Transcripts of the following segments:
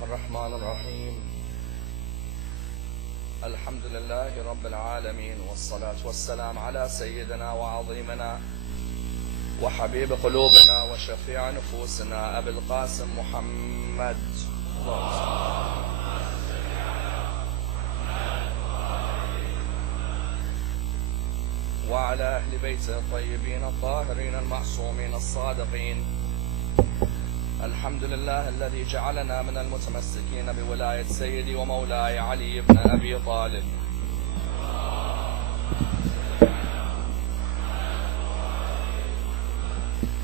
الله الرحمن الرحيم. الحمد لله رب العالمين، والصلاة والسلام على سيدنا وعظيمنا وحبيب قلوبنا وشفيع نفوسنا أبي القاسم محمد وعلى أهل بيته الطيبين الطاهرين المعصومين الصادقين. الحمد لله الذي جعلنا من المتمسكين بولاية سيدي ومولاي علي بن أبي طالب.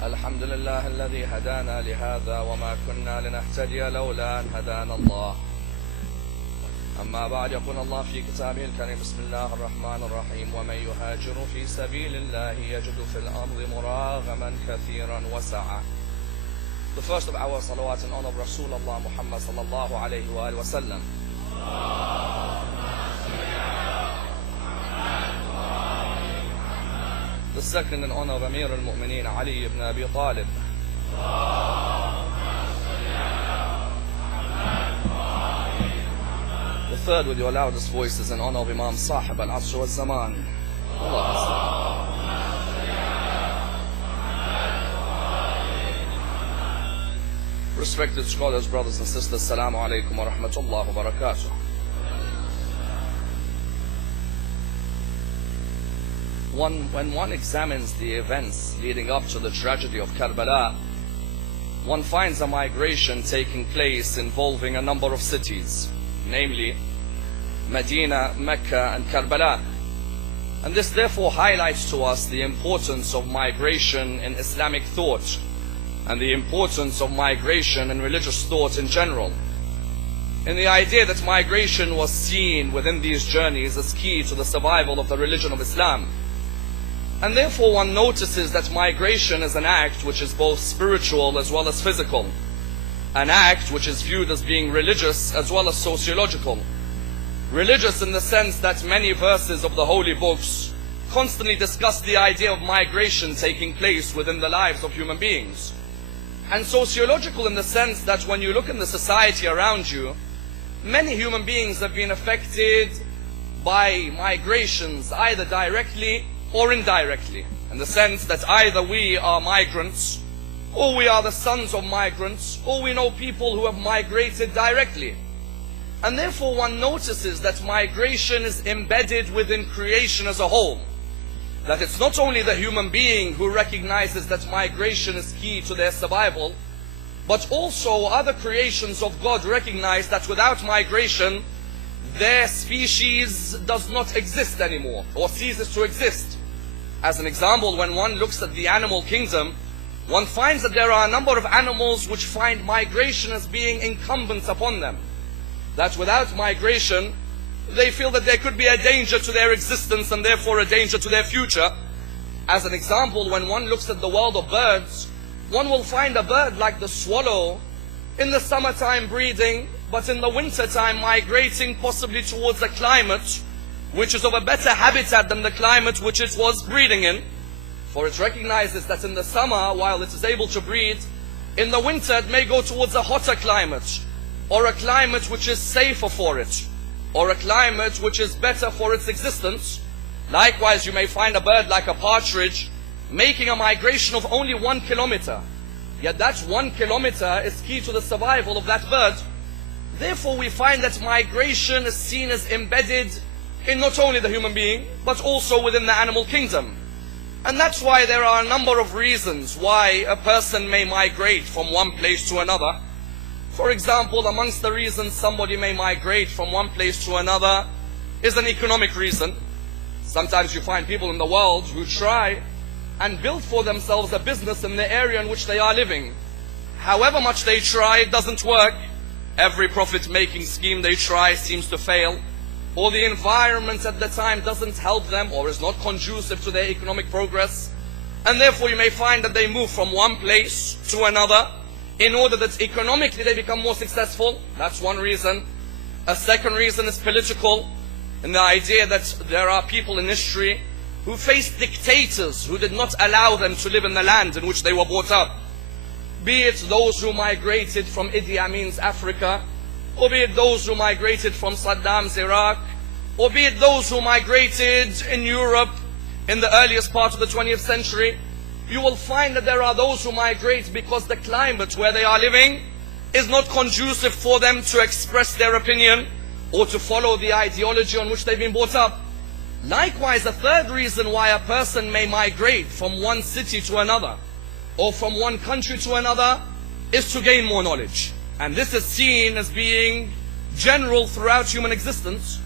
الحمد لله الذي هدانا لهذا وما كنا لنهتدي لولا أن هدانا الله. أما بعد، يقول الله في كتابه الكريم: بسم الله الرحمن الرحيم: ومن يهاجر في سبيل الله يجد في الأرض مراغما كثيرا وسعة. The first of our salawat in honor of Rasulullah Muhammad sallallahu alayhi wa sallam. The second in honor of Amir al-Mu'mineen Ali ibn Abi Talib. The third with your loudest voices in honor of Imam Sahib al-Asr wal-Zaman. Respected scholars, brothers and sisters, Assalamu alaikum wa rahmatullahi wa barakatuh. When one examines the events leading up to the tragedy of Karbala, one finds a migration taking place involving a number of cities, namely Medina, Mecca and Karbala. And this therefore highlights to us the importance of migration in Islamic thought and the importance of migration in religious thought in general. And the idea that migration was seen within these journeys as key to the survival of the religion of Islam. And therefore one notices that migration is an act which is both spiritual as well as physical. An act which is viewed as being religious as well as sociological. Religious in the sense that many verses of the holy books constantly discuss the idea of migration taking place within the lives of human beings. And sociological in the sense that when you look in the society around you, many human beings have been affected by migrations, either directly or indirectly, in the sense that either we are migrants, or we are the sons of migrants, or we know people who have migrated directly. And therefore one notices that migration is embedded within creation as a whole. That it's not only the human being who recognizes that migration is key to their survival, but also other creations of God recognize that without migration, their species does not exist anymore, or ceases to exist. As an example, when one looks at the animal kingdom, one finds that there are a number of animals which find migration as being incumbent upon them. That without migration, they feel that there could be a danger to their existence and therefore a danger to their future. As an example, when one looks at the world of birds, one will find a bird like the swallow in the summertime breeding, but in the wintertime migrating possibly towards a climate which is of a better habitat than the climate which it was breeding in. For it recognizes that in the summer, while it is able to breed, in the winter it may go towards a hotter climate, or a climate which is safer for it, or a climate which is better for its existence. Likewise, you may find a bird like a partridge making a migration of only 1 kilometer. Yet that 1 kilometer is key to the survival of that bird. Therefore, we find that migration is seen as embedded in not only the human being, but also within the animal kingdom. And that's why there are a number of reasons why a person may migrate from one place to another. For example, amongst the reasons somebody may migrate from one place to another is an economic reason. Sometimes you find people in the world who try and build for themselves a business in the area in which they are living. However much they try, it doesn't work. Every profit-making scheme they try seems to fail, or the environment at the time doesn't help them or is not conducive to their economic progress. And therefore you may find that they move from one place to another in order that economically they become more successful. That's one reason. A second reason is political, in the idea that there are people in history who faced dictators who did not allow them to live in the land in which they were brought up. Be it those who migrated from Idi Amin's Africa or be it those who migrated from Saddam's Iraq, or be it those who migrated in Europe in the earliest part of the 20th century, you will find that there are those who migrate because the climate where they are living is not conducive for them to express their opinion or to follow the ideology on which they've been brought up. Likewise, a third reason why a person may migrate from one city to another or from one country to another is to gain more knowledge. And this is seen as being general throughout human existence,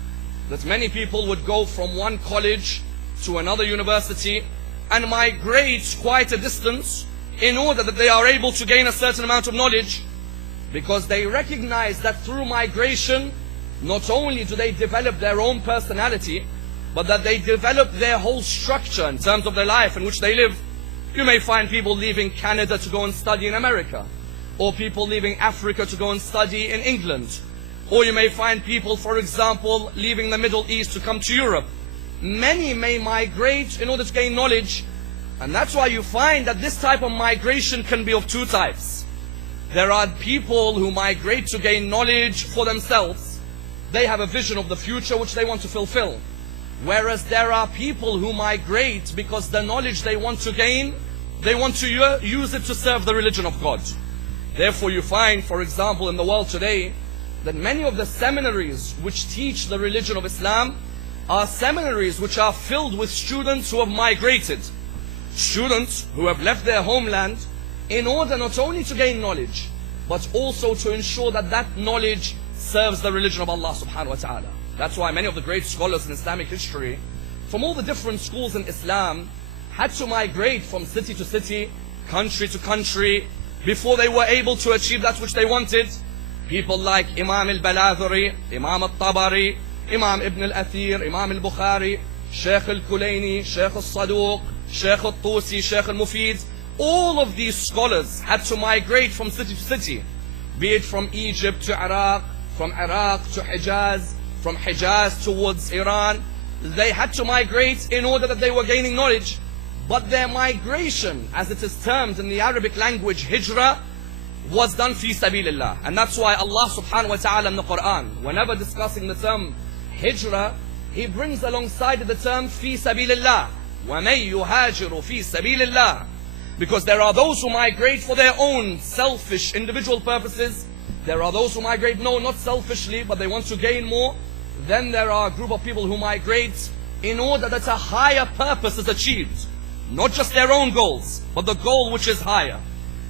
that many people would go from one college to another university and migrate quite a distance in order that they are able to gain a certain amount of knowledge, because they recognize that through migration, not only do they develop their own personality, but that they develop their whole structure in terms of their life in which they live. You may find people leaving Canada to go and study in America, or people leaving Africa to go and study in England, or you may find people, for example, leaving the Middle East to come to Europe. Many may migrate in order to gain knowledge, and that's why you find that this type of migration can be of two types. There are people who migrate to gain knowledge for themselves. They have a vision of the future which they want to fulfill. Whereas there are people who migrate because the knowledge they want to gain, they want to use it to serve the religion of God. Therefore you find, for example, in the world today, that many of the seminaries which teach the religion of Islam are seminaries which are filled with students who have migrated. Students who have left their homeland in order not only to gain knowledge, but also to ensure that that knowledge serves the religion of Allah subhanahu wa ta'ala. That's why many of the great scholars in Islamic history, from all the different schools in Islam, had to migrate from city to city, country to country, before they were able to achieve that which they wanted. People like Imam al-Baladhuri, Imam al-Tabari, Imam Ibn al-Athir, Imam al-Bukhari, Shaykh al-Kulayni, Shaykh al-Saduq, Shaykh al-Tusi, Shaykh al-Mufid. All of these scholars had to migrate from city to city, be it from Egypt to Iraq, from Iraq to Hijaz, from Hijaz towards Iran. They had to migrate in order that they were gaining knowledge. But their migration, as it is termed in the Arabic language, hijrah, was done fi sabilillah. And that's why Allah subhanahu wa ta'ala in the Quran, whenever discussing the term hijrah, He brings alongside the term fi sabilillah. وَمَن يُهَاجِرُ فِي سَبِيلِ اللَّهِ. Because there are those who migrate for their own selfish individual purposes. There are those who migrate, no, not selfishly, but they want to gain more. Then there are a group of people who migrate in order that a higher purpose is achieved. Not just their own goals, but the goal which is higher.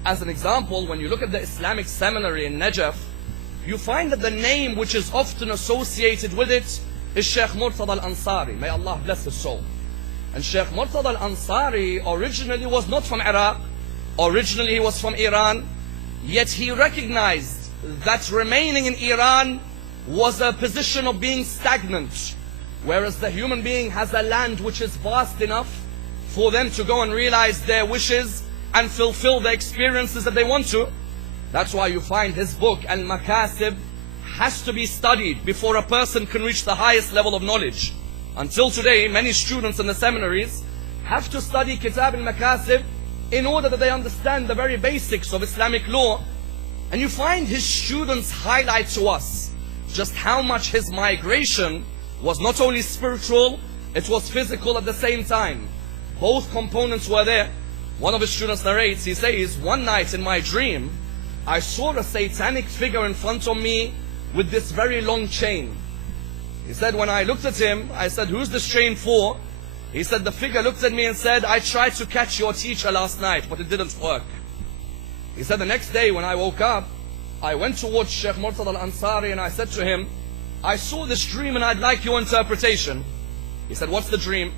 As an example, when you look at the Islamic seminary in Najaf, you find that the name which is often associated with it is Sheikh Murtada al-Ansari. May Allah bless his soul. And Sheikh Murtada al-Ansari originally was not from Iraq. Originally he was from Iran. Yet he recognized that remaining in Iran was a position of being stagnant. Whereas the human being has a land which is vast enough for them to go and realize their wishes and fulfill the experiences that they want to. That's why you find his book, Al-Makasib, has to be studied before a person can reach the highest level of knowledge. Until today, many students in the seminaries have to study Kitab Al-Makasib in order that they understand the very basics of Islamic law. And you find his students highlight to us just how much his migration was not only spiritual, it was physical at the same time. Both components were there. One of his students narrates, he says, one night in my dream, I saw a satanic figure in front of me with this very long chain. He said, when I looked at him, I said, who's this chain for? He said, the figure looked at me and said, I tried to catch your teacher last night, but it didn't work. He said, the next day when I woke up, I went towards Sheikh Murtada al-Ansari and I said to him, I saw this dream and I'd like your interpretation. He said, what's the dream?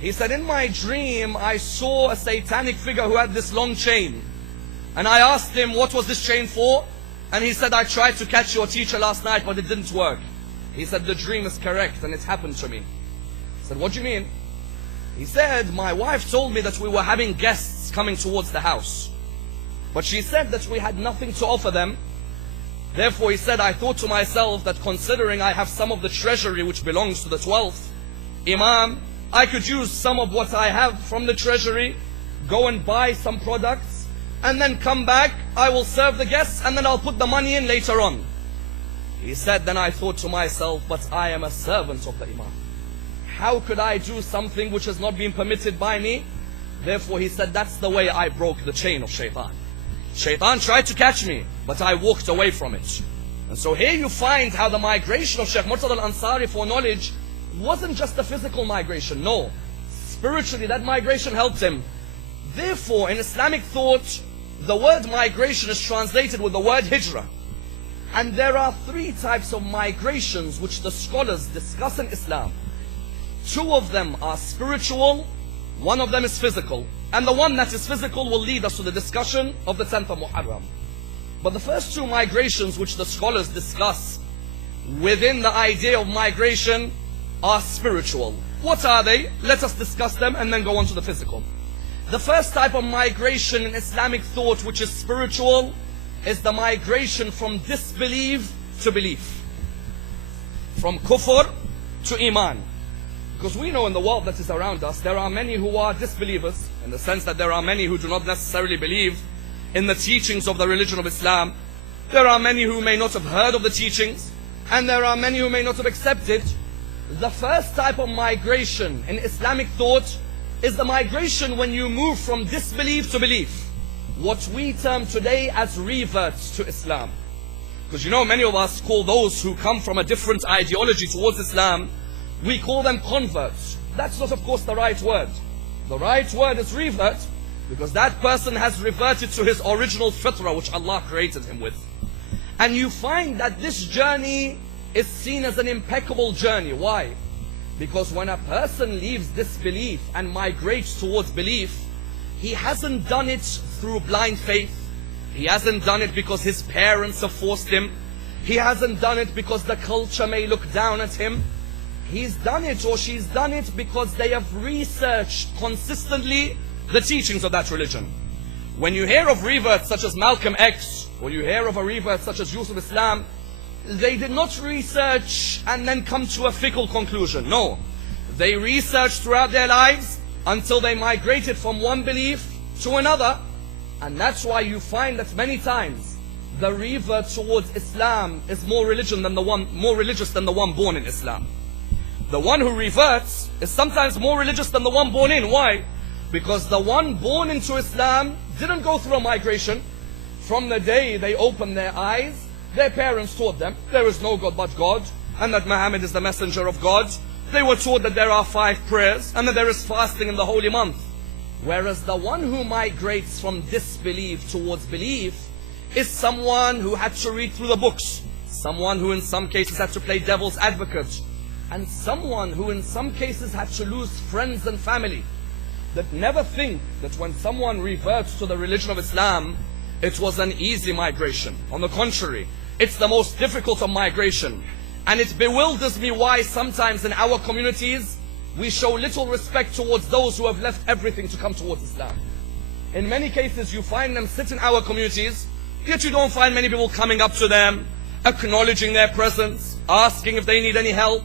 He said, in my dream, I saw a satanic figure who had this long chain. And I asked him, what was this chain for? And he said, I tried to catch your teacher last night, but it didn't work. He said, the dream is correct and it happened to me. I said, what do you mean? He said, my wife told me that we were having guests coming towards the house. But she said that we had nothing to offer them. Therefore, he said, I thought to myself that considering I have some of the treasury which belongs to the 12th Imam, I could use some of what I have from the treasury, go and buy some products, and then come back, I will serve the guests, and then I'll put the money in later on. He said, then I thought to myself, but I am a servant of the Imam. How could I do something which has not been permitted by me? Therefore he said, that's the way I broke the chain of shaitan. Shaitan tried to catch me, but I walked away from it. And so here you find how the migration of Shaykh Murtada al-Ansari for knowledge wasn't just a physical migration, no. Spiritually, that migration helped him. Therefore, in Islamic thought, the word migration is translated with the word hijrah. And there are three types of migrations which the scholars discuss in Islam. Two of them are spiritual, one of them is physical. And the one that is physical will lead us to the discussion of the 10th of Muharram. But the first two migrations which the scholars discuss within the idea of migration are spiritual. What are they? Let us discuss them and then go on to the physical. The first type of migration in Islamic thought which is spiritual is the migration from disbelief to belief. From kufr to iman. Because we know in the world that is around us, there are many who are disbelievers, in the sense that there are many who do not necessarily believe in the teachings of the religion of Islam. There are many who may not have heard of the teachings, and there are many who may not have accepted. The first type of migration in Islamic thought is the migration when you move from disbelief to belief. What we term today as reverts to Islam. Because you know, many of us call those who come from a different ideology towards Islam, we call them converts. That's not, of course, the right word. The right word is revert, because that person has reverted to his original fitrah which Allah created him with. And you find that this journey is seen as an impeccable journey. Why? Because when a person leaves disbelief and migrates towards belief, he hasn't done it through blind faith. He hasn't done it because his parents have forced him. He hasn't done it because the culture may look down at him. He's done it, or she's done it, because they have researched consistently the teachings of that religion. When you hear of reverts such as Malcolm X, or you hear of a revert such as Yusuf Islam, they did not research and then come to a fickle conclusion. No, they researched throughout their lives until they migrated from one belief to another. And that's why you find that many times the revert towards Islam is more religious than the one born in Islam. The one who reverts is sometimes more religious than the one born in. Why? Because the one born into Islam didn't go through a migration. From the day they opened their eyes, their parents taught them there is no God but God, and that Muhammad is the messenger of God. They were taught that there are 5 prayers and that there is fasting in the holy month. Whereas the one who migrates from disbelief towards belief is someone who had to read through the books, someone who in some cases had to play devil's advocate, and someone who in some cases had to lose friends and family. That never think that when someone reverts to the religion of Islam, it was an easy migration. On the contrary, it's the most difficult of migration. And it bewilders me why sometimes in our communities, we show little respect towards those who have left everything to come towards Islam. In many cases, you find them sit in our communities, yet you don't find many people coming up to them, acknowledging their presence, asking if they need any help.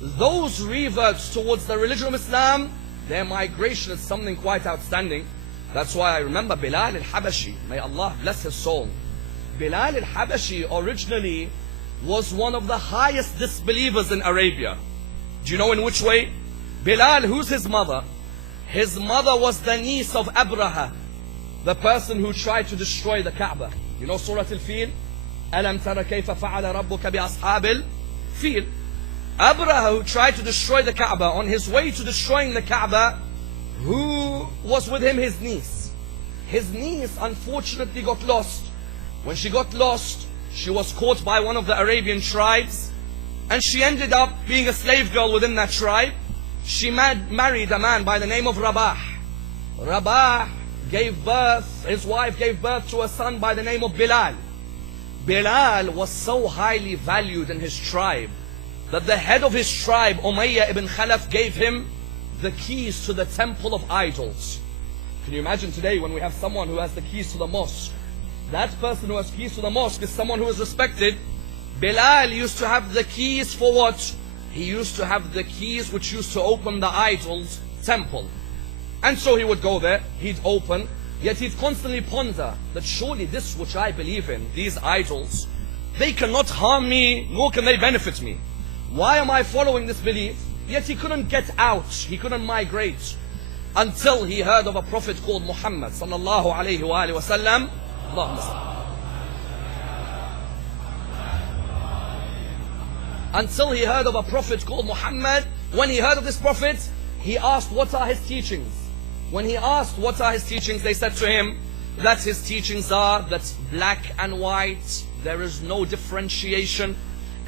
Those reverts towards the religion of Islam, their migration is something quite outstanding. That's why I remember Bilal al-Habashi, may Allah bless his soul. Bilal al-Habashi originally was one of the highest disbelievers in Arabia. Do you know in which way? Bilal, who's his mother? His mother was the niece of Abraha, the person who tried to destroy the Kaaba. You know Surah Al-Fil? أَلَمْ تَرَ كَيْفَ فَعَلَ رَبُّكَ بِأَصْحَابِ الْفِيلِ. Abraha, who tried to destroy the Kaaba, on his way to destroying the Kaaba, who was with him? His niece. His niece unfortunately got lost. When she got lost, she was caught by one of the Arabian tribes, and she ended up being a slave girl within that tribe. She married a man by the name of Rabah. Rabah gave birth, his wife gave birth to a son by the name of Bilal. Bilal was so highly valued in his tribe that the head of his tribe, Umayyah ibn Khalaf, gave him the keys to the temple of idols. Can you imagine today when we have someone who has the keys to the mosque? That person who has keys to the mosque is someone who is respected. Bilal used to have the keys for what? He used to have the keys which used to open the idol's temple. And so he would go there, he'd open, yet he'd constantly ponder that surely this which I believe in, these idols, They cannot harm me, nor can they benefit me. Why am I following this belief? Yet he couldn't get out, he couldn't migrate, until he heard of a prophet called Muhammad sallallahu alayhi wa sallam. Until he heard of a prophet called Muhammad. When he heard of this prophet, he asked, what are his teachings? When he asked, what are his teachings? They said to him that his teachings are that black and white, there is no differentiation.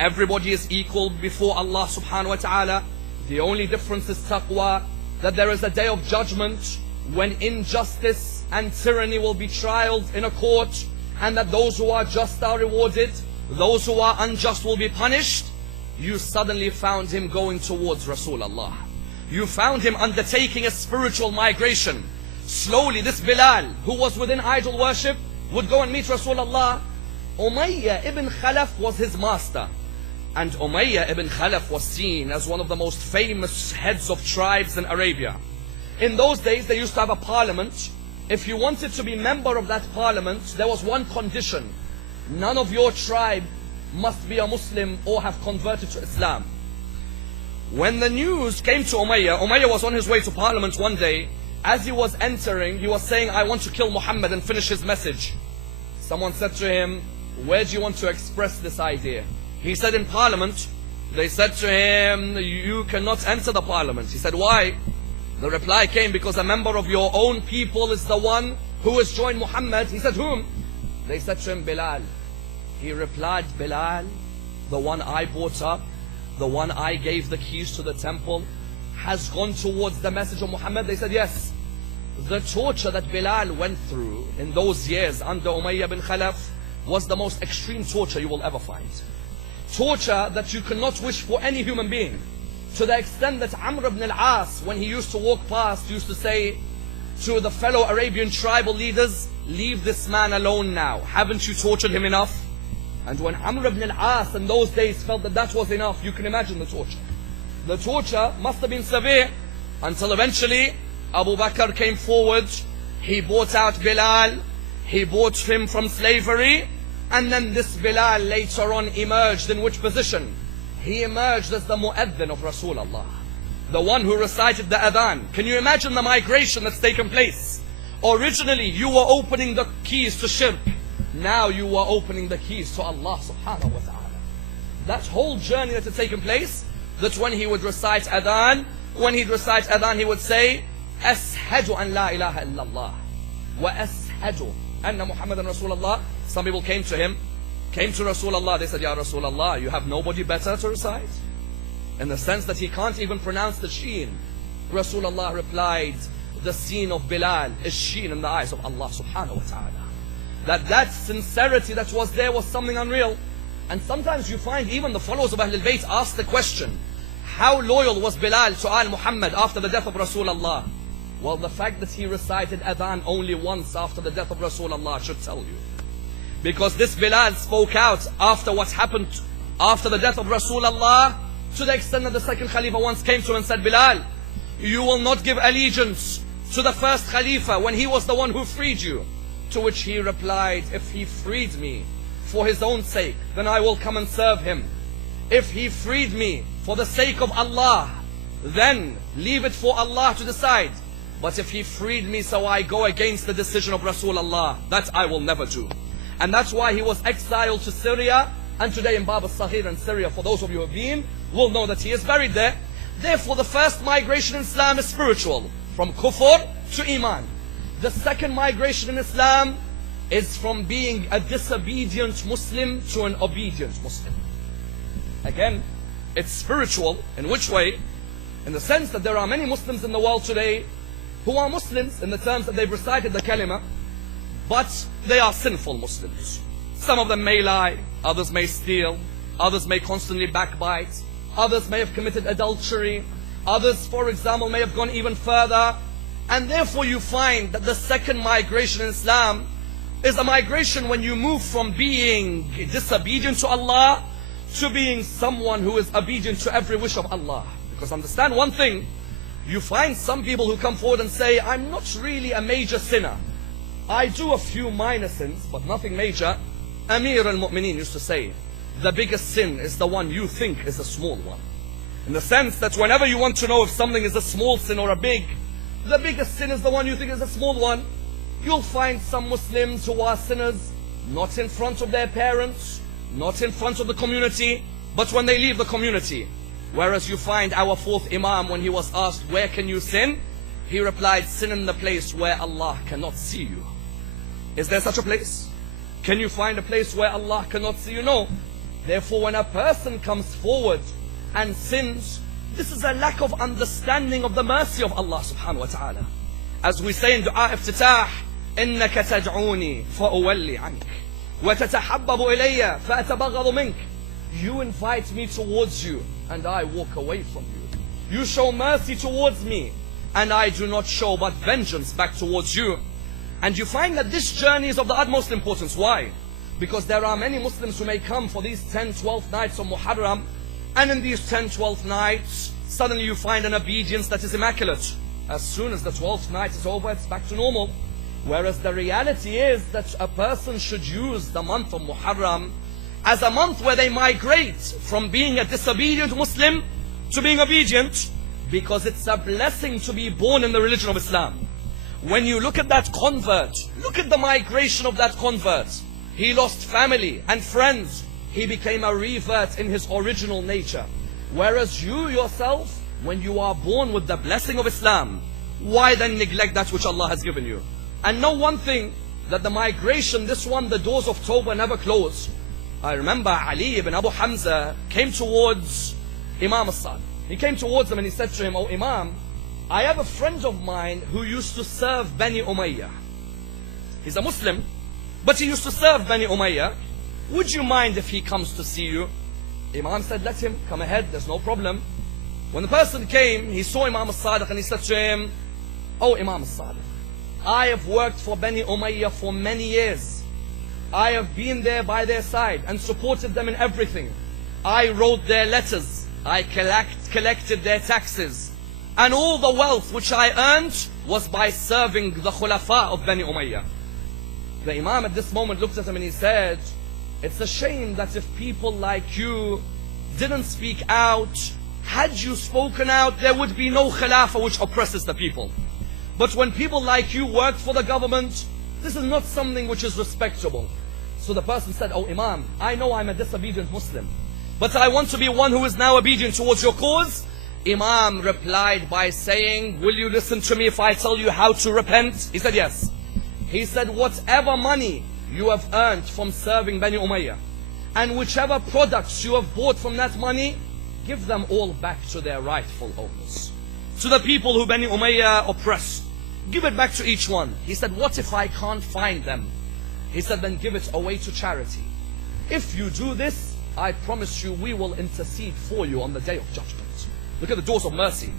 Everybody is equal before Allah subhanahu wa ta'ala. The only difference is taqwa, that there is a day of judgment when injustice and tyranny will be trialed in a court, and that those who are just are rewarded, those who are unjust will be punished. You suddenly found him going towards Rasulullah. You found him undertaking a spiritual migration. Slowly this Bilal, who was within idol worship, would go and meet Rasulullah. Umayyah ibn Khalaf was his master. And Umayyah ibn Khalaf was seen as one of the most famous heads of tribes in Arabia. In those days they used to have a parliament. If you wanted to be member of that parliament, there was one condition. None of your tribe must be a Muslim or have converted to Islam. When the news came to Umayyah, Umayyah was on his way to parliament one day. As he was entering, he was saying, I want to kill Muhammad and finish his message. Someone said to him, where do you want to express this idea? He said, in parliament. They said to him, you cannot enter the parliament. He said, why? The reply came, because a member of your own people is the one who has joined Muhammad. He said, whom? They said to him, Bilal. He replied, Bilal, the one I brought up, the one I gave the keys to the temple, has gone towards the message of Muhammad. They said, yes. The torture that Bilal went through in those years under Umayyah bin Khalaf was the most extreme torture you will ever find. Torture that you cannot wish for any human being. To the extent that Amr ibn al-As, when he used to walk past, used to say to the fellow Arabian tribal leaders, leave this man alone now. Haven't you tortured him enough? And when Amr ibn al-As in those days felt that that was enough, you can imagine the torture. The torture must have been severe, until eventually Abu Bakr came forward. He bought out Bilal. He bought him from slavery. And then this Bilal later on emerged in which position? He emerged as the mu'adhin of Rasulullah, the one who recited the adhan. Can you imagine the migration that's taken place? Originally you were opening the keys to shirk. Now you are opening the keys to Allah subhanahu wa ta'ala. That whole journey that had taken place, that when he would recite adhan, he would say, Ashhadu an la ilaha illallah, wa ashhadu anna Muhammadan Rasulullah. Some people came to him, came to Rasulullah, they said, Ya Rasulullah, you have nobody better to recite? In the sense that he can't even pronounce the sheen. Rasulullah replied, the scene of Bilal is sheen in the eyes of Allah subhanahu wa ta'ala. That sincerity that was there was something unreal. And sometimes you find even the followers of Ahlul Bayt ask the question, how loyal was Bilal to Al Muhammad after the death of Rasulullah? Well, the fact that he recited adhan only once after the death of Rasulullah should tell you. Because this Bilal spoke out after what happened after the death of Rasulullah, to the extent that the second Khalifa once came to him and said, Bilal, you will not give allegiance to the first Khalifa when he was the one who freed you. To which he replied, if he freed me for his own sake, then I will come and serve him. If he freed me for the sake of Allah, then leave it for Allah to decide. But if he freed me so I go against the decision of Rasulullah, that I will never do. And that's why he was exiled to Syria. And today in Bab al-Saghir in Syria, for those of you who have been, will know that he is buried there. Therefore the first migration in Islam is spiritual, from kufr to iman. The second migration in Islam is from being a disobedient Muslim to an obedient Muslim. Again, it's spiritual. In which way? In the sense that there are many Muslims in the world today who are Muslims in the terms that they've recited the kalima, but they are sinful Muslims. Some of them may lie, others may steal, others may constantly backbite, others may have committed adultery, others, for example, may have gone even further. And therefore you find that the second migration in Islam is a migration when you move from being disobedient to Allah to being someone who is obedient to every wish of Allah. Because understand one thing, you find some people who come forward and say, I'm not really a major sinner. I do a few minor sins, but nothing major. Amir al-Mu'mineen used to say, the biggest sin is the one you think is a small one. In the sense that whenever you want to know if something is a small sin or a big, the biggest sin is the one you think is a small one. You'll find some Muslims who are sinners, not in front of their parents, not in front of the community, but when they leave the community. Whereas you find our fourth Imam, when he was asked, where can you sin? He replied, sin in the place where Allah cannot see you. Is there such a place? Can you find a place where Allah cannot see you? No. Therefore, when a person comes forward and sins, this is a lack of understanding of the mercy of Allah subhanahu wa ta'ala. As we say in Dua Iftitah, إِنَّكَ تَدْعُونِي فَأُوَلِّ عَنْكَ وَتَتَحَبَّبُ إِلَيَّ فَأَتَبَغَضُ مِنْكَ. You invite me towards you, and I walk away from you. You show mercy towards me, and I do not show but vengeance back towards you. And you find that this journey is of the utmost importance. Why? Because there are many Muslims who may come for these 10, 12 nights of Muharram, and in these 10, 12 nights, suddenly you find an obedience that is immaculate. As soon as the 12th night is over, it's back to normal. Whereas the reality is that a person should use the month of Muharram as a month where they migrate from being a disobedient Muslim to being obedient, because it's a blessing to be born in the religion of Islam. When you look at that convert, look at the migration of that convert. He lost family and friends. He became a revert in his original nature. Whereas you yourself, when you are born with the blessing of Islam, why then neglect that which Allah has given you? And know one thing, that the migration, this one, the doors of Tawbah never close. I remember Ali ibn Abu Hamza came towards Imam al-Sadiq. He came towards him and he said to him, "Oh Imam, I have a friend of mine who used to serve Bani Umayyah. He's a Muslim, but he used to serve Bani Umayyah. Would you mind if he comes to see you?" Imam said, "Let him come ahead, there's no problem." When the person came, he saw Imam al-Sadiq and he said to him, "Oh Imam al-Sadiq, I have worked for Bani Umayyah for many years. I have been there by their side and supported them in everything. I wrote their letters. I collected their taxes. And all the wealth which I earned was by serving the Khulafa of Bani Umayyah." The Imam at this moment looked at him and he said, "It's a shame that if people like you didn't speak out, had you spoken out, there would be no Khilafah which oppresses the people. But when people like you work for the government, this is not something which is respectable." So the person said, "Oh Imam, I know I'm a disobedient Muslim, but I want to be one who is now obedient towards your cause." Imam replied by saying, "Will you listen to me if I tell you how to repent?" He said, "Yes." He said, "Whatever money you have earned from serving Bani Umayyah, and whichever products you have bought from that money, give them all back to their rightful owners. To the people who Bani Umayyah oppressed, give it back to each one." He said, "What if I can't find them?" He said, "Then give it away to charity. If you do this, I promise you we will intercede for you on the day of judgment." Look at the doors of mercy.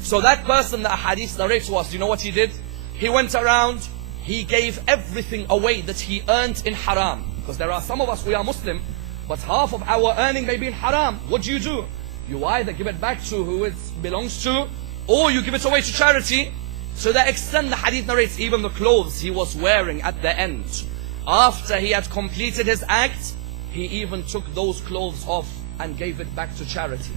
So that person that hadith narrates to us, you know what he did? He went around, he gave everything away that he earned in haram. Because there are some of us, we are Muslim, but half of our earning may be in haram. What do? You either give it back to who it belongs to, or you give it away to charity. To that extent, the hadith narrates even the clothes he was wearing at the end. After he had completed his act, he even took those clothes off and gave it back to charity.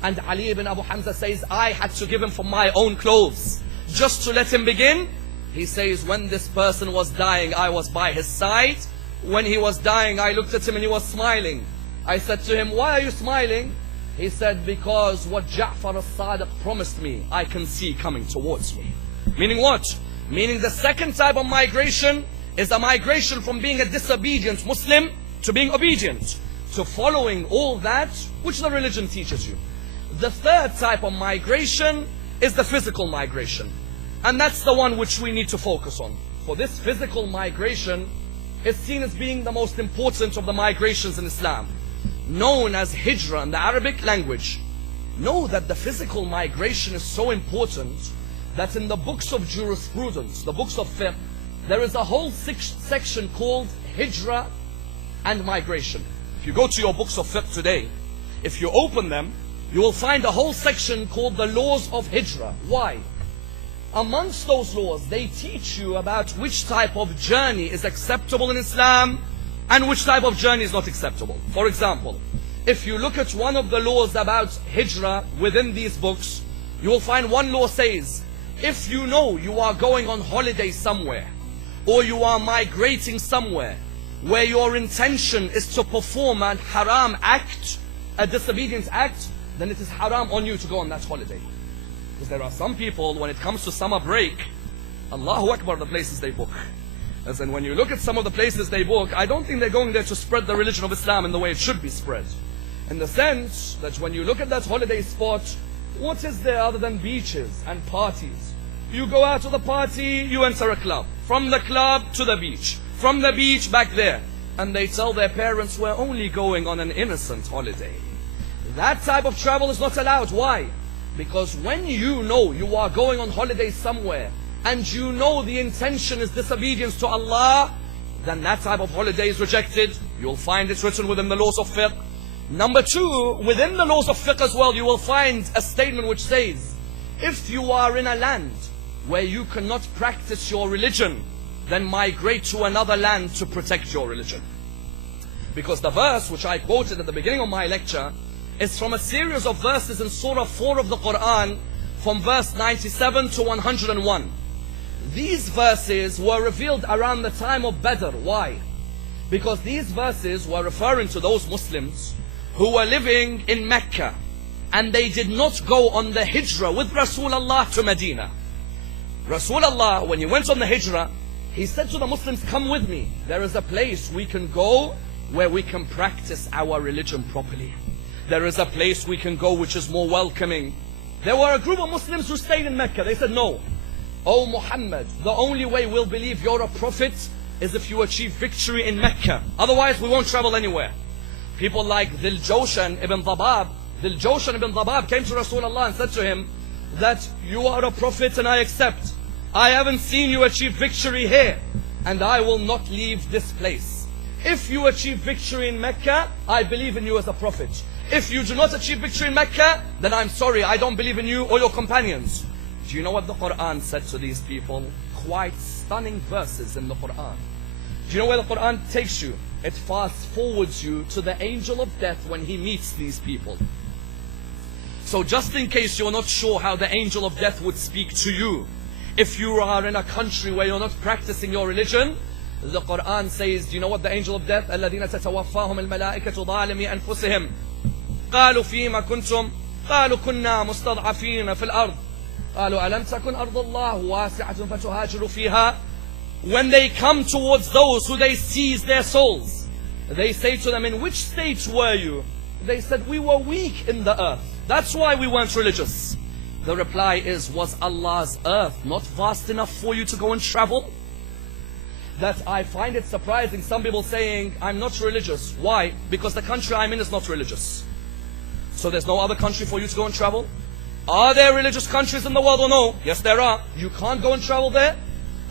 And Ali ibn Abu Hamza says, "I had to give him from my own clothes just to let him begin." He says, "When this person was dying, I was by his side. When he was dying, I looked at him and he was smiling. I said to him, 'Why are you smiling?' He said, 'Because what Ja'far al-Sadiq promised me, I can see coming towards me.'" Meaning what? Meaning the second type of migration is a migration from being a disobedient Muslim to being obedient, to following all that which the religion teaches you. The third type of migration is the physical migration. And that's the one which we need to focus on. For this physical migration is seen as being the most important of the migrations in Islam, known as hijrah in the Arabic language. Know that the physical migration is so important that in the books of jurisprudence, the books of fiqh, there is a whole section called hijrah and migration. If you go to your books of fiqh today, if you open them, you will find a whole section called the laws of hijrah. Why? Amongst those laws, they teach you about which type of journey is acceptable in Islam, and which type of journey is not acceptable. For example, if you look at one of the laws about hijrah within these books, you will find one law says, if you know you are going on holiday somewhere, or you are migrating somewhere, where your intention is to perform an haram act, a disobedience act, then it is haram on you to go on that holiday. Because there are some people, when it comes to summer break, Allahu Akbar, the places they book. As in, when you look at some of the places they book, I don't think they're going there to spread the religion of Islam in the way it should be spread. In the sense that when you look at that holiday spot, what is there other than beaches and parties? You go out to the party, you enter a club. From the club to the beach. From the beach back there. And they tell their parents, we're only going on an innocent holiday. That type of travel is not allowed. Why? Because when you know you are going on holiday somewhere, and you know the intention is disobedience to Allah, then that type of holiday is rejected. You'll find it written within the laws of fiqh. Number two, within the laws of fiqh as well, you will find a statement which says, if you are in a land where you cannot practice your religion, then migrate to another land to protect your religion. Because the verse which I quoted at the beginning of my lecture is from a series of verses in Surah 4 of the Quran, from verse 97 to 101. These verses were revealed around the time of Badr. Why? Because these verses were referring to those Muslims who were living in Mecca, and they did not go on the hijrah with Rasulullah to Medina. Rasulullah, when he went on the hijrah, he said to the Muslims, come with me. There is a place we can go where we can practice our religion properly. There is a place we can go which is more welcoming. There were a group of Muslims who stayed in Mecca. They said, no, oh Muhammad, the only way we'll believe you're a prophet is if you achieve victory in Mecca. Otherwise we won't travel anywhere. People like Dhil Jawshan ibn Dhabab came to Rasulullah and said to him that you are a prophet and I accept. I haven't seen you achieve victory here, and I will not leave this place. If you achieve victory in Mecca, I believe in you as a prophet. If you do not achieve victory in Mecca, then I'm sorry, I don't believe in you or your companions. Do you know what the Quran said to these people? Quite stunning verses in the Quran. Do you know where the Quran takes you? It fast forwards you to the angel of death when he meets these people. So just in case you're not sure how the angel of death would speak to you, if you are in a country where you're not practicing your religion, the Quran says, do you know what the angel of death, الَّذِينَ تَتَوَفَّاهُمُ الْمَلَائِكَةُ ظَالِمِي أَنفُسِهِمْ قَالُوا فِيمَ كُنْتُمْ قَالُوا كُنَّا مُسْتَضْعَفِينَ فِي الْأَرْضِ قَالُوا أَلَمْ تَكُنْ أَرْضُ اللَّهِ وَاسِعَةٌ فَتُهَاجِرُوا فِيهَا. When they come towards those who they seize their souls, they say to them, in which state were you? They said, we were weak in the earth. That's why we weren't religious. The reply is, was Allah's earth not vast enough for you to go and travel? That I find it surprising, some people saying, I'm not religious. Why? Because the country I'm in is not religious. So there's no other country for you to go and travel? Are there religious countries in the world or no? Yes, there are. You can't go and travel there?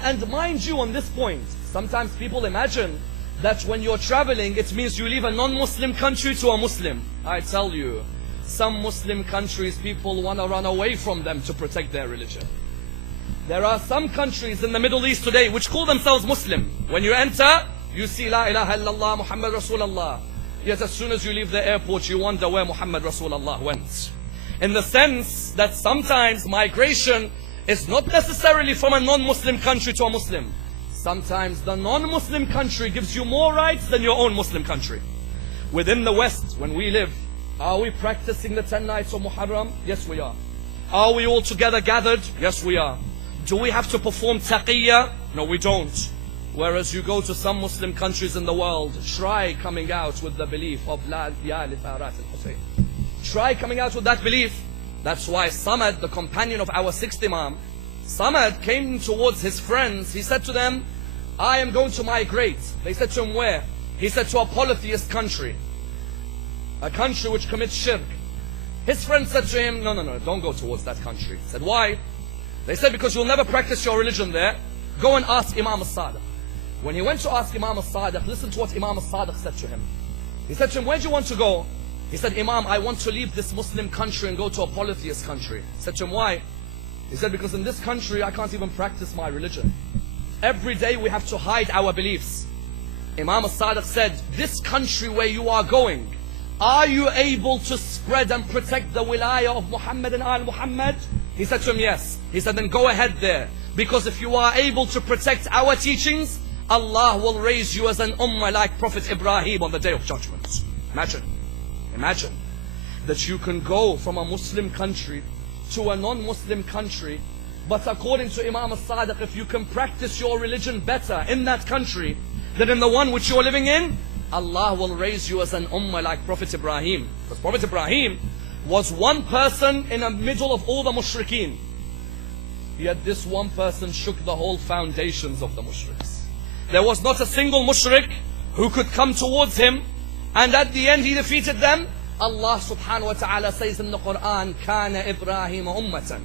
And mind you, on this point, sometimes people imagine that when you're traveling, it means you leave a non-Muslim country to a Muslim. I tell you, some Muslim countries, people want to run away from them to protect their religion. There are some countries in the Middle East today which call themselves Muslim. When you enter, you see La ilaha illallah Muhammad Rasulullah. Yet as soon as you leave the airport, you wonder where Muhammad Rasulullah went. In the sense that sometimes migration is not necessarily from a non-Muslim country to a Muslim. Sometimes the non-Muslim country gives you more rights than your own Muslim country. Within the West, when we live, are we practicing the 10 nights of Muharram? Yes, we are. Are we all together gathered? Yes, we are. Do we have to perform taqiyya? No, we don't. Whereas you go to some Muslim countries in the world, try coming out with the belief of La Ya li Tharat al-Husayn. Try coming out with that belief. That's why Samad, the companion of our sixth Imam, Samad came towards his friends. He said to them, I am going to migrate. They said to him, where? He said, to a polytheist country. A country which commits shirk. His friend said to him, no, don't go towards that country. He said, why? They said, because you'll never practice your religion there. Go and ask Imam al-Sadiq. When he went to ask Imam al-Sadiq, listen to what Imam al-Sadiq said to him. He said to him, where do you want to go? He said, Imam, I want to leave this Muslim country and go to a polytheist country. He said to him, why? He said, because in this country I can't even practice my religion. Every day we have to hide our beliefs. Imam al-Sadiq said, this country where you are going, are you able to spread and protect the wilayah of Muhammad and Al Muhammad? He said to him, yes. He said, then go ahead there. Because if you are able to protect our teachings, Allah will raise you as an ummah like Prophet Ibrahim on the Day of Judgment. Imagine that you can go from a Muslim country to a non-Muslim country, but according to Imam al-Sadiq, if you can practice your religion better in that country than in the one which you are living in, Allah will raise you as an ummah like Prophet Ibrahim. Because Prophet Ibrahim was one person in the middle of all the mushrikeen. Yet this one person shook the whole foundations of the mushriks. There was not a single mushrik who could come towards him, and at the end he defeated them. Allah subhanahu wa ta'ala says in the Quran, Kana Ibrahim ummatan.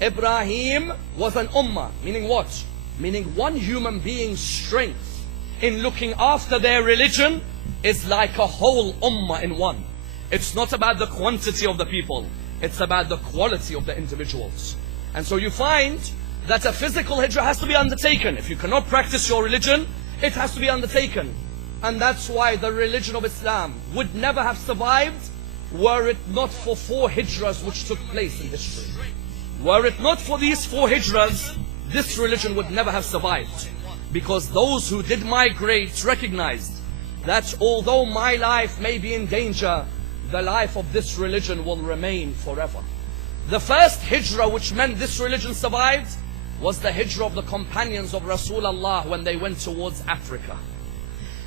Ibrahim was an ummah, meaning what? Meaning one human being's strength in looking after their religion is like a whole ummah in one. It's not about the quantity of the people, it's about the quality of the individuals. And so you find that a physical hijrah has to be undertaken. If you cannot practice your religion, it has to be undertaken. And that's why the religion of Islam would never have survived were it not for 4 hijras which took place in history. Were it not for these 4 hijras, this religion would never have survived. Because those who did migrate recognized that although my life may be in danger, the life of this religion will remain forever. The first hijrah which meant this religion survived was the hijrah of the companions of Rasulullah when they went towards Africa.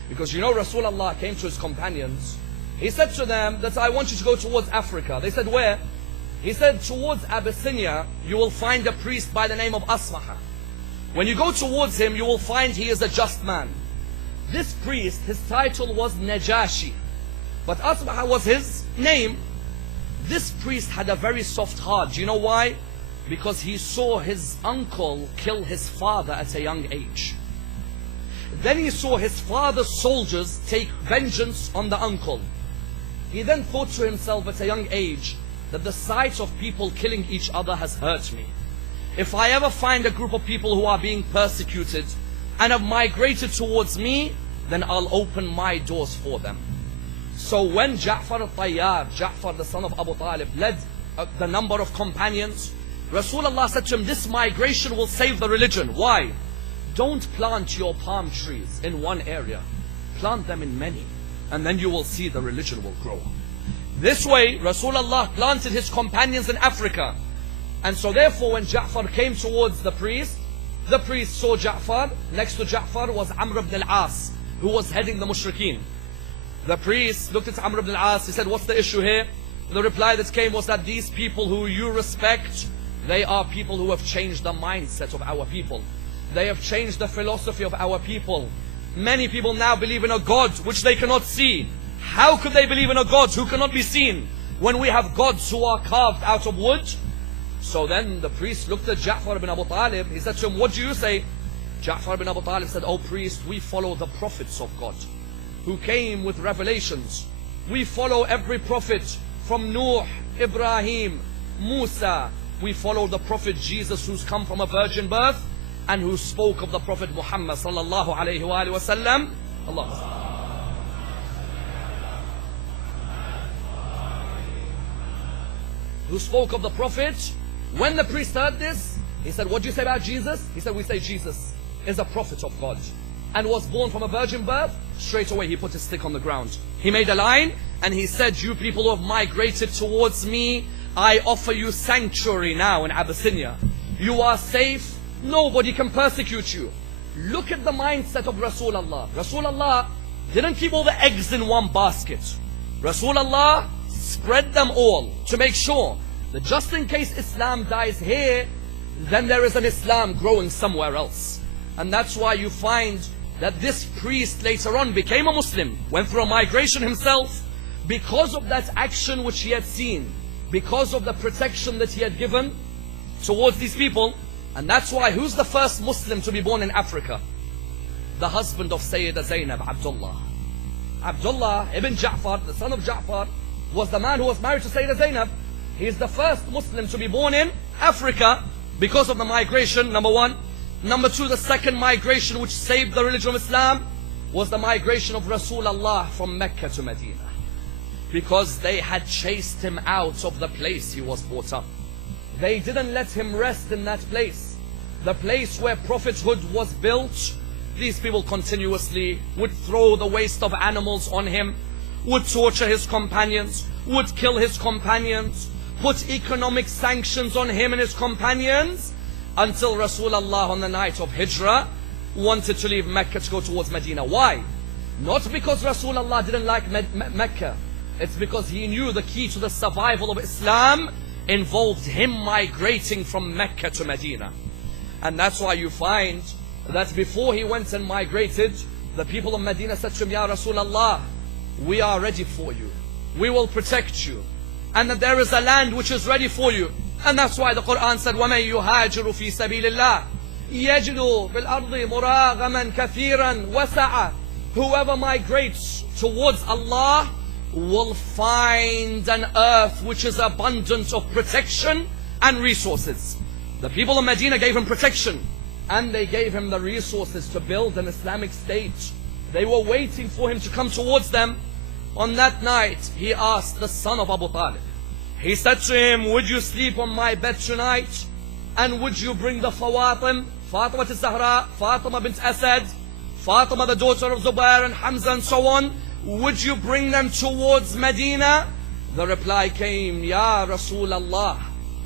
Because you know Rasulullah came to his companions. He said to them that I want you to go towards Africa. They said, where? He said, towards Abyssinia, you will find a priest by the name of Asmaha. When you go towards him, you will find he is a just man. This priest, his title was Najashi, but Asmaha was his name. This priest had a very soft heart. Do you know why? Because he saw his uncle kill his father at a young age. Then he saw his father's soldiers take vengeance on the uncle. He then thought to himself at a young age that the sight of people killing each other has hurt me. If I ever find a group of people who are being persecuted and have migrated towards me, then I'll open my doors for them. So when Ja'far al-Tayyar, Ja'far the son of Abu Talib, led the number of companions, Rasulullah said to him, this migration will save the religion. Why? Don't plant your palm trees in one area. Plant them in many, and then you will see the religion will grow. This way, Rasulullah planted his companions in Africa. And so therefore when Ja'far came towards the priest saw Ja'far. Next to Ja'far was Amr ibn al-As, who was heading the mushrikeen. The priest looked at Amr ibn al-As. He said, what's the issue here? The reply that came was that these people who you respect, they are people who have changed the mindset of our people. They have changed the philosophy of our people. Many people now believe in a God which they cannot see. How could they believe in a God who cannot be seen when we have gods who are carved out of wood? So then the priest looked at Ja'far ibn Abu Talib. He said to him, what do you say? Ja'far ibn Abu Talib said, oh priest, we follow the prophets of God who came with revelations. We follow every prophet from Nuh, Ibrahim, Musa. We follow the prophet Jesus who's come from a virgin birth and who spoke of the prophet Muhammad sallallahu alayhi wa sallam. Allah. Who spoke of the prophet. When the priest heard this, he said, what do you say about Jesus? He said, we say Jesus is a prophet of God and was born from a virgin birth. Straight away he put his stick on the ground. He made a line and he said, you people who have migrated towards me, I offer you sanctuary now in Abyssinia. You are safe. Nobody can persecute you. Look at the mindset of Rasulullah. Rasulullah didn't keep all the eggs in one basket. Rasulullah spread them all to make sure that just in case Islam dies here, then there is an Islam growing somewhere else. And that's why you find that this priest later on became a Muslim, went through a migration himself because of that action which he had seen, because of the protection that he had given towards these people. And that's why, who's the first Muslim to be born in Africa? The husband of Sayyida Zainab, Abdullah. Abdullah ibn Ja'far, the son of Ja'far, was the man who was married to Sayyida Zainab. He is the first Muslim to be born in Africa because of the migration, number one. Number two, the second migration which saved the religion of Islam was the migration of Rasulullah from Mecca to Medina. Because they had chased him out of the place he was brought up. They didn't let him rest in that place. The place where prophethood was built, these people continuously would throw the waste of animals on him, would torture his companions, would kill his companions, put economic sanctions on him and his companions, until Rasulullah on the night of Hijrah wanted to leave Mecca to go towards Medina. Why? Not because Rasulullah didn't like Mecca. It's because he knew the key to the survival of Islam involved him migrating from Mecca to Medina. And that's why you find that before he went and migrated, the people of Medina said to him, Ya Rasulullah, we are ready for you. We will protect you. And that there is a land which is ready for you. And that's why the Quran said, وَمَن يُهَاجِرُ فِي سَبِيلِ اللَّهِ يَجِدُ فِي الْأَرْضِ مُرَاغَمًا كَثِيرًا وَسَعًا. Whoever migrates towards Allah will find an earth which is abundant of protection and resources. The people of Medina gave him protection, and they gave him the resources to build an Islamic state. They were waiting for him to come towards them. On that night, he asked the son of Abu Talib. He said to him, would you sleep on my bed tonight? And would you bring the Fawatim, Fatima al-Zahra, Fatima bint Asad, Fatima the daughter of Zubair and Hamza and so on? Would you bring them towards Medina? The reply came, Ya Rasulullah,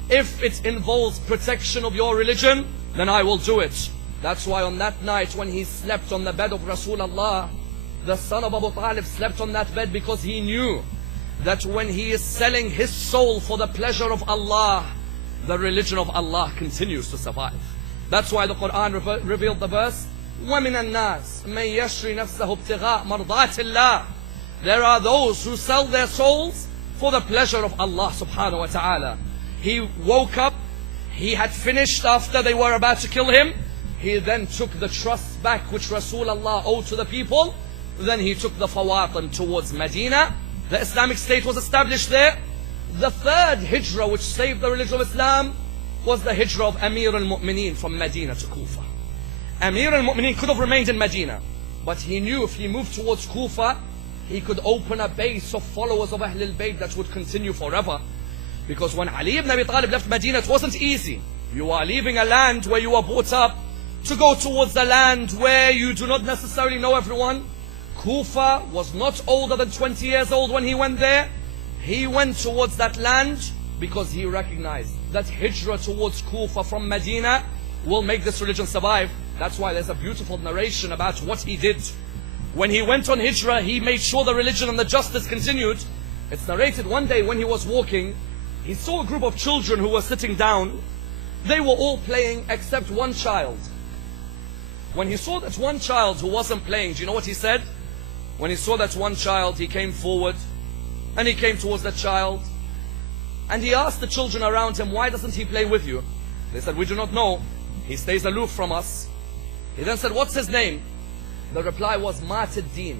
if it involves protection of your religion, then I will do it. That's why on that night when he slept on the bed of Rasulullah, the son of Abu Talib slept on that bed because he knew that when he is selling his soul for the pleasure of Allah, the religion of Allah continues to survive. That's why the Quran revealed the verse, وَمِنَ النَّاسِ مَنْ يَشْرِ نَفْسَهُ ابْتِغَاءَ مَرْضَاتِ اللَّهِ. There are those who sell their souls for the pleasure of Allah subhanahu wa ta'ala. He woke up, he had finished after they were about to kill him. He then took the trust back which Rasulullah owed to the people. Then he took the Fawatim towards Medina. The Islamic State was established there. The third hijrah which saved the religion of Islam was the hijrah of Amir al-Mu'mineen from Medina to Kufa. Amir al-Mu'mineen could have remained in Medina, but he knew if he moved towards Kufa, he could open a base of followers of Ahlul Bayt that would continue forever. Because when Ali ibn Abi Talib left Medina, it wasn't easy. You are leaving a land where you were brought up to go towards a land where you do not necessarily know everyone. Kufa was not older than 20 years old when he went there. He went towards that land because he recognized that hijrah towards Kufa from Medina will make this religion survive. That's why there's a beautiful narration about what he did. When he went on hijrah, he made sure the religion and the justice continued. It's narrated one day when he was walking, he saw a group of children who were sitting down. They were all playing except one child. When he saw that one child who wasn't playing, do you know what he said? When he saw that one child, he came forward and he came towards that child and he asked the children around him, why doesn't he play with you? They said, we do not know. He stays aloof from us. He then said, what's his name? The reply was Mat ad-Din.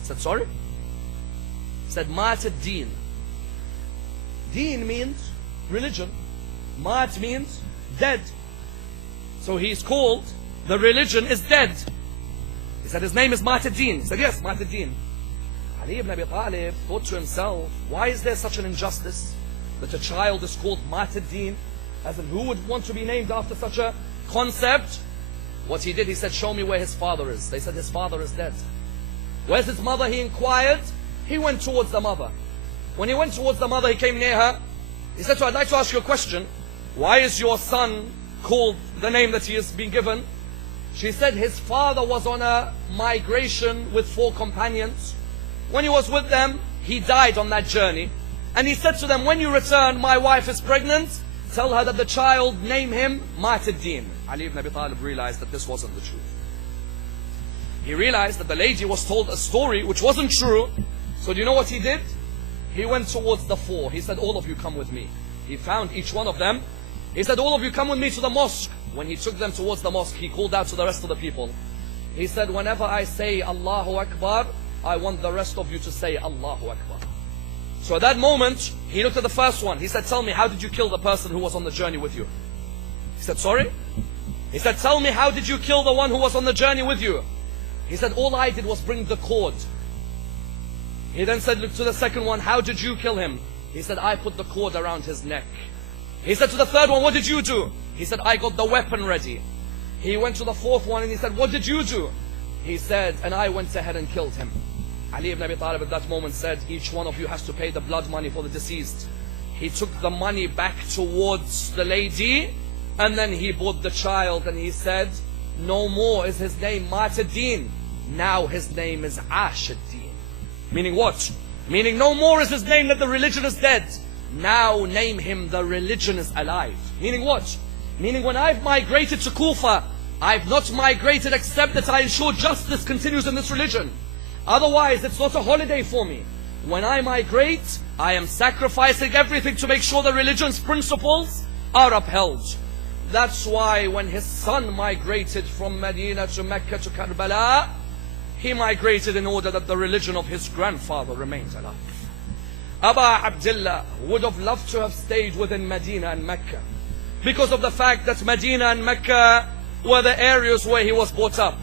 He said, sorry? He said, Mat ad-Din. Deen means religion. Mat means dead. So he's called, the religion is dead. He said his name is Mat ad-Din. He said, yes, Mat ad-Din. Ali ibn Abi Talib thought to himself, why is there such an injustice that a child is called Mat ad-Din? As in, who would want to be named after such a concept? What he did, he said, show me where his father is. They said, his father is dead. Where's his mother? He inquired. He went towards the mother. When he went towards the mother, he came near her. He said to her, I'd like to ask you a question. Why is your son called the name that he has been given? She said his father was on a migration with 4 companions. When he was with them, he died on that journey. And he said to them, when you return, my wife is pregnant. Tell her that the child, name him Mat ad-Din. Ali ibn Abi Talib realized that this wasn't the truth. He realized that the lady was told a story which wasn't true. So do you know what he did? He went towards the 4. He said, all of you come with me. He found each one of them. He said, all of you come with me to the mosque. When he took them towards the mosque, he called out to the rest of the people. He said, whenever I say Allahu Akbar, I want the rest of you to say Allahu Akbar. So at that moment, he looked at the first one. He said, tell me, how did you kill the person who was on the journey with you? He said, sorry? He said, tell me, how did you kill the one who was on the journey with you? He said, all I did was bring the cord. He then said, look to the second one, how did you kill him? He said, I put the cord around his neck. He said to the third one, what did you do? He said, I got the weapon ready. He went to the fourth one and he said, what did you do? He said, and I went ahead and killed him. Ali ibn Abi Talib at that moment said, each one of you has to pay the blood money for the deceased. He took the money back towards the lady, and then he brought the child and he said, no more is his name Mataddin. Now his name is Ashaddin. Meaning what? Meaning no more is his name that the religion is dead. Now name him the religion is alive. Meaning what? Meaning when I've migrated to Kufa, I've not migrated except that I ensure justice continues in this religion. Otherwise, it's not a holiday for me. When I migrate, I am sacrificing everything to make sure the religion's principles are upheld. That's why when his son migrated from Medina to Mecca to Karbala, he migrated in order that the religion of his grandfather remains alive. Aba Abdullah would have loved to have stayed within Medina and Mecca because of the fact that Medina and Mecca were the areas where he was brought up.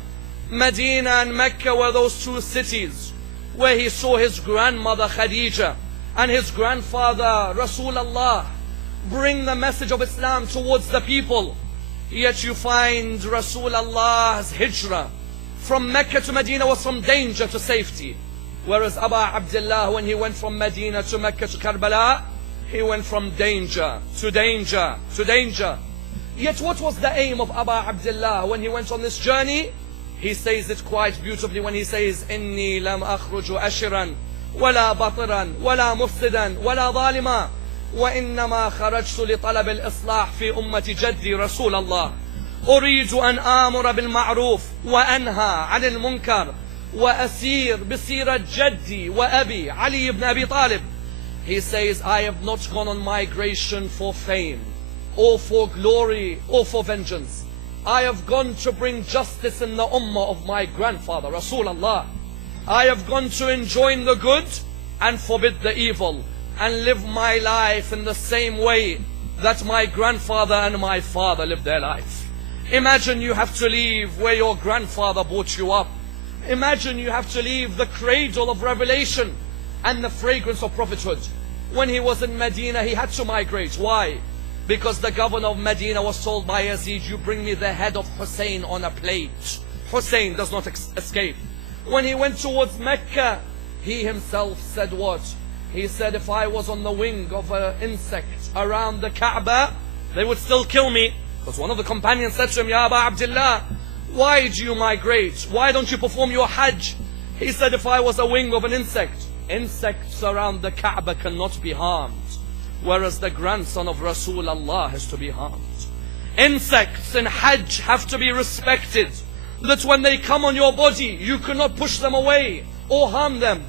Medina and Mecca were those two cities where he saw his grandmother Khadija and his grandfather Rasulullah bring the message of Islam towards the people. Yet you find Rasulullah's hijrah from Mecca to Medina was from danger to safety. Whereas Aba Abdullah, when he went from Medina to Mecca to Karbala, he went from danger to danger to danger. Yet what was the aim of Aba Abdullah when he went on this journey? He says it quite beautifully when he says, إِنِّي لَمْ أَخْرُجُ أَشِرًا وَلَا بَطِرًا وَلَا مُفْسِدًا وَلَا ظَالِمًا وَإِنَّمَا خَرَجْتُ لِطَلَبِ الْإِصْلَاحِ فِي أُمَّةِ جَدِّي رَسُولَ اللَّهِ أريد أن آمر بالمعروف وأنهى عن المنكر وأسير بسيرة جدي وأبي علي ibn Abi Talib. He says, I have not gone on migration for fame or for glory or for vengeance. I have gone to bring justice in the ummah of my grandfather Rasulullah. I have gone to enjoin the good and forbid the evil and live my life in the same way that my grandfather and my father lived their life. Imagine you have to leave where your grandfather brought you up. Imagine you have to leave the cradle of revelation and the fragrance of prophethood. When he was in Medina, he had to migrate. Why? Because the governor of Medina was told by Yazid, you bring me the head of Hussein on a plate. Hussein does not escape. When he went towards Mecca, he himself said what? He said, if I was on the wing of an insect around the Kaaba, they would still kill me. Because one of the companions said to him, Ya Aba Abdullah, why do you migrate? Why don't you perform your Hajj? He said, if I was a wing of an insect, insects around the Kaaba cannot be harmed. Whereas the grandson of Rasulullah is to be harmed. Insects in Hajj have to be respected. That when they come on your body, you cannot push them away or harm them.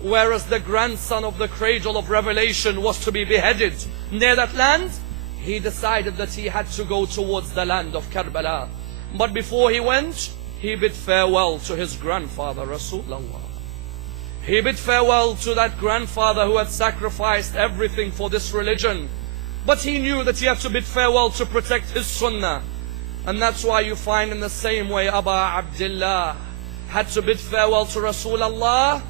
Whereas the grandson of the cradle of revelation was to be beheaded near that land, he decided that he had to go towards the land of Karbala. But before he went, he bid farewell to his grandfather Rasulullah. He bid farewell to that grandfather who had sacrificed everything for this religion. But he knew that he had to bid farewell to protect his sunnah. And that's why you find in the same way Aba Abdullah had to bid farewell to Rasulullah.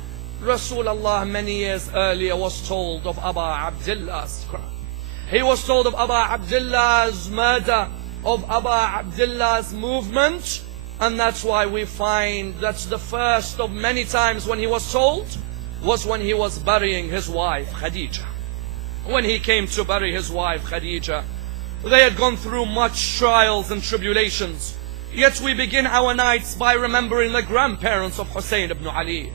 Rasulullah many years earlier was told of Aba Abdullah's crime. He was told of Aba Abdullah's murder, of Aba Abdullah's movement. And that's why we find that the first of many times when he was told was when he was burying his wife Khadija. When he came to bury his wife Khadija, they had gone through much trials and tribulations. Yet we begin our nights by remembering the grandparents of Hussein ibn Ali.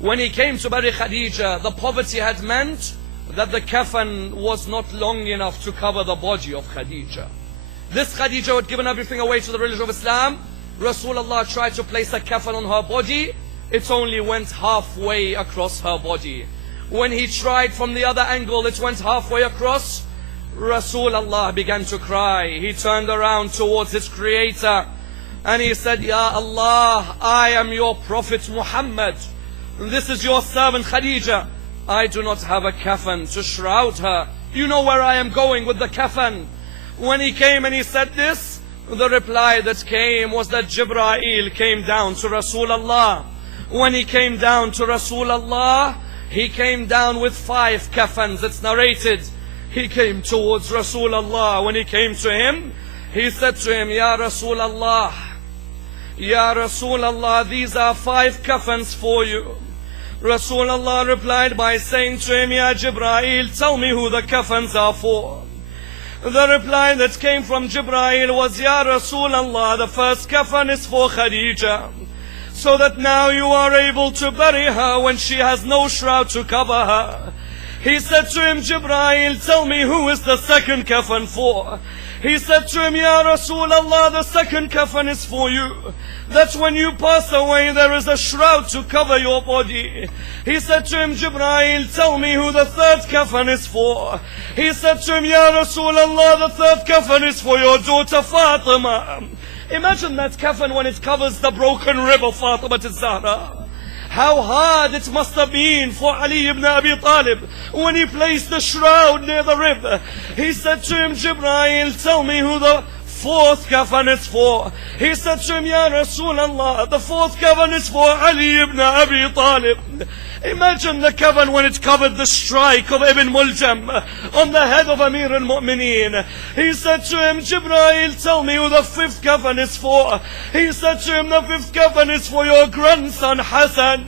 When he came to bury Khadija, the poverty had meant that the kafan was not long enough to cover the body of Khadija. This Khadija had given everything away to the religion of Islam. Rasulullah tried to place a kafan on her body. It only went halfway across her body. When he tried from the other angle, it went halfway across. Rasulullah began to cry. He turned around towards his creator and he said, Ya Allah, I am your prophet Muhammad. This is your servant Khadija. I do not have a kafan to shroud her. You know where I am going with the kafan. When he came and he said this, The reply that came was that Jibreel came down to Rasulullah. When he came down to Rasulullah, he came down with 5 kafans. It's narrated. He came towards Rasulullah. When he came to him, he said to him, Ya Rasulullah, Ya Rasulullah, these are 5 kafans for you. Rasulullah replied by saying to him, Ya Jibreel, tell me who the kafans are for. The reply that came from Jibreel was, Ya Rasulullah, the first kafan is for Khadija, so that now you are able to bury her when she has no shroud to cover her. He said to him, Jibreel, tell me who is the second kafan for. He said to him, Ya Rasulullah, the second kafan is for you. That when you pass away, there is a shroud to cover your body. He said to him, Jibreel, tell me who the third kafan is for. He said to him, Ya Rasulullah, the third kafan is for your daughter Fatima. Imagine that kafan when it covers the broken rib of Fatima al-Zahra. How hard it must have been for Ali ibn Abi Talib when he placed the shroud near the rib. He said to him, Jibreel, tell me who the fourth kafan is for. He said to him, Ya Rasulullah, the fourth kafan is for Ali ibn Abi Talib. Imagine the kafan when it covered the strike of Ibn Muljam on the head of Amir al-Mu'mineen. He said to him, Jibreel, tell me who the fifth kafan is for. He said to him, the fifth kafan is for your grandson Hassan.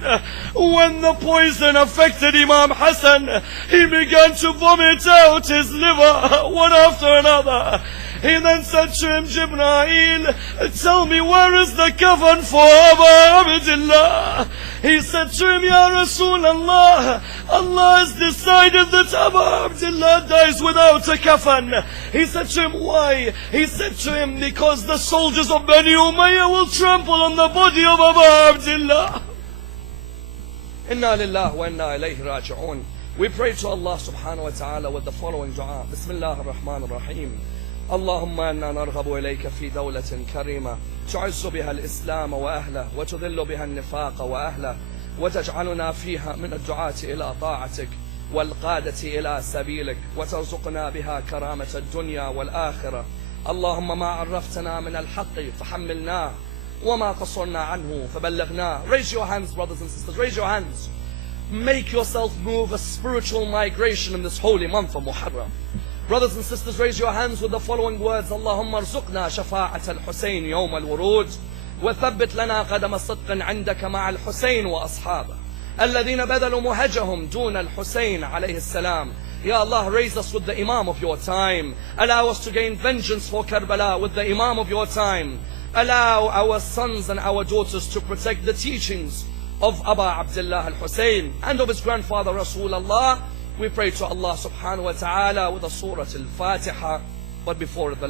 When the poison affected Imam Hassan, he began to vomit out his liver one after another. He then said to him, Jibreel, tell me where is the kafan for Abu Abdullah? He said to him, Ya Rasulullah, Allah has decided that Abu Abdullah dies without a kafan. He said to him, why? He said to him, because the soldiers of Bani Umayyah will trample on the body of Abu Abdullah. Inna lillahi wa inna ilayhi raji'un. We pray to Allah subhanahu wa ta'ala with the following dua. Bismillah ar-Rahman ar-Rahim. اللهم إنا نرغب إليك في دولة كريمة تعز بها الإسلام وأهله وتذل بها النفاق وأهله وتجعلنا فيها من الدعاة إلى طاعتك والقادة إلى سبيلك وترزقنا بها كرامة الدنيا والآخرة. اللهم ما عرفتنا من الحق فحملناه وما قصرنا عنه فبلغناه. Raise your hands, brothers and sisters, raise your hands. Make yourself move a spiritual migration in this holy month of Muharram. Brothers and sisters, raise your hands with the following words. اللهم ارزقنا شفاعة الحسين يوم الورود وثبت لنا قدم صدق عندك مع الحسين وأصحابه الذين بذلوا مهجهم دون الحسين عليه السلام. Ya Allah, raise us with the Imam of your time. Allow us to gain vengeance for Karbala with the Imam of your time. Allow our sons and our daughters to protect the teachings of Abu Abdullah al-Hussein and of his grandfather Rasulullah. We pray to Allah subhanahu wa ta'ala with the Surah Al-Fatiha, but before the